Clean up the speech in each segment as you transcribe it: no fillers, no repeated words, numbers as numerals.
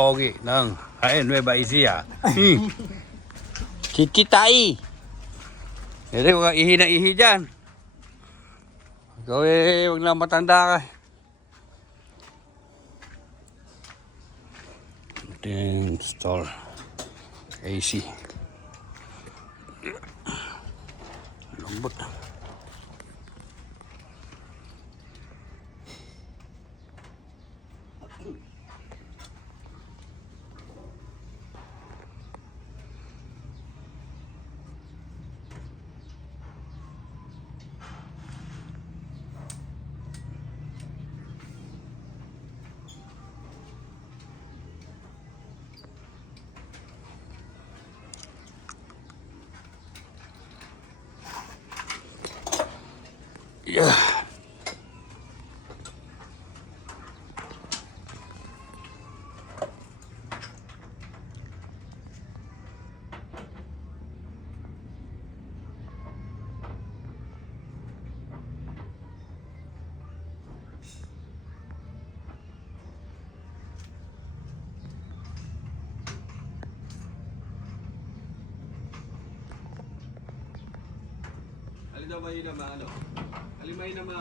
pogi ng Nueva Ecija. Kikitay! Hindi, huwag ihi na ihi dyan. Ikaw huwag lang matanda ka. Then install AC. Lambot. Yeah. Alin daw ba yun na ano? Alin ba yun na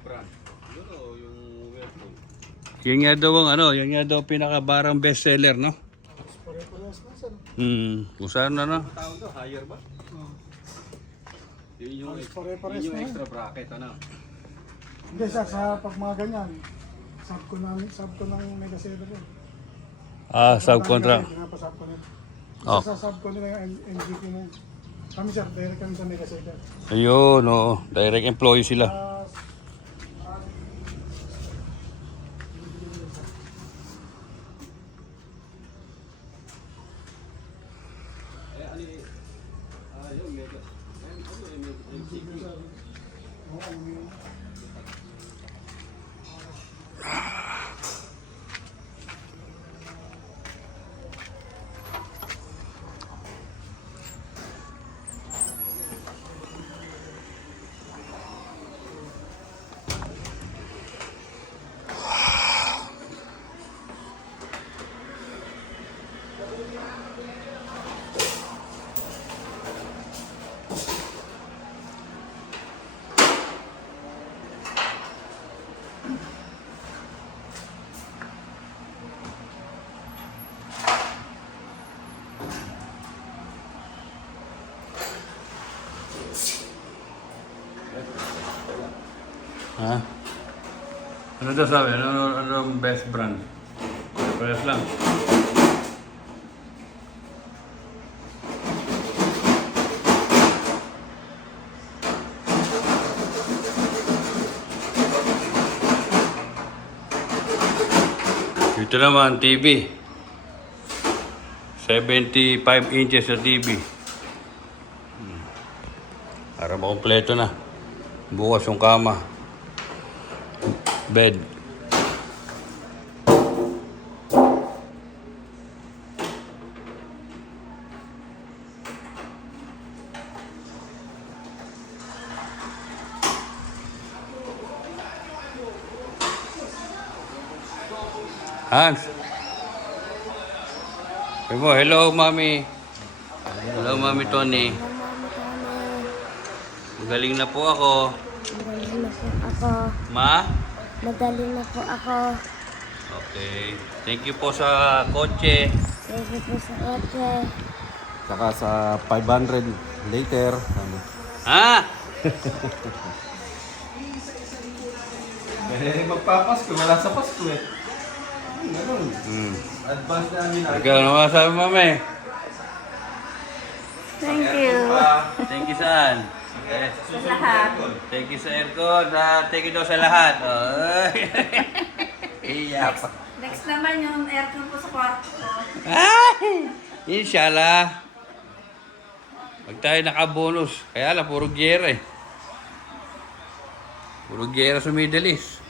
brand? Yun o, yung Whirlpool. Yan nga daw ang yan nga daw pinakabarang bestseller, no? Pare-parehas na sir. Kung saan na, no? Ang tawag doon, higher ba? Yun yung, Pare-parehas yun yung na yan. extra bracket, ano? Hindi sir, sa pag mga ganyan, sub ko ng Mega 7 yun. Subcontract. Pinapasub ko nila. Oh. Sa sub ko nila yung NGP na yun. Kami sir, direct kami sa Mega 7. Ayun, oo. Direct employee sila. Eh, ano yun? Yung mega. Ano yung MCP? Ha? Ano daw sabi? Ano ang best brand? Parehas lang. Ito naman, TV. 75 inches na TV. Para makompleto na. Bukas yung kama. Bed. Hans. Sabi mo, hello, Mami. Hello, Mami Tony. Magaling na po ako. Magaling na po ako. Ma? Magaling na po ako. Okay. Thank you po sa kotse. Thank you po sa kotse. Saka sa 500 later. Ano? Ha? Eh, magpapasko. Wala sa Pasko eh. Ganun. Advance namin na. Ikaw naman sabi, Mami. Thank you. Thank you saan? Eh, Sa lahat. thank you sa aircon. Thank you daw sa lahat. Oh. Iya pa. Next naman yung aircon po sa kwarto ko. Ay! Inshallah. Pag tayo nakabonus. Kaya lang, puro gera eh. Puro gera sa Middle East.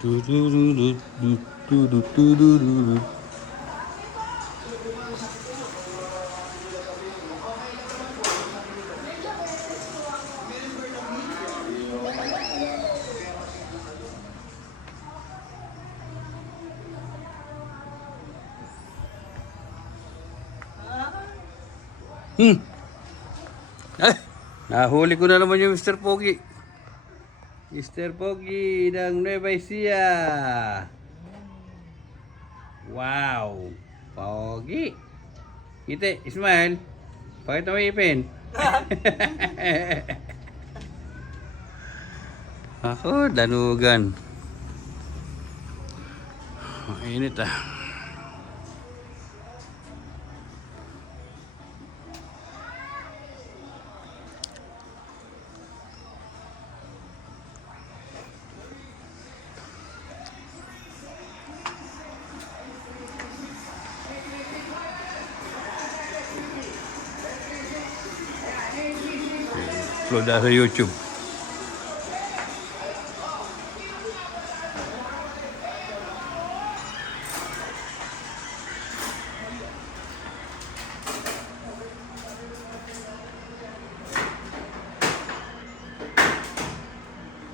Du-du-du-du-du-du-du-du-du. Ay, nahuli ko na naman yung Mr. Pogi. Mr. Pogi ng Nueva Ecija. Wow. Pogi. Kite, smile. Pakita mo yung ipin. Ako, danugan. Init ah. Upload sa YouTube.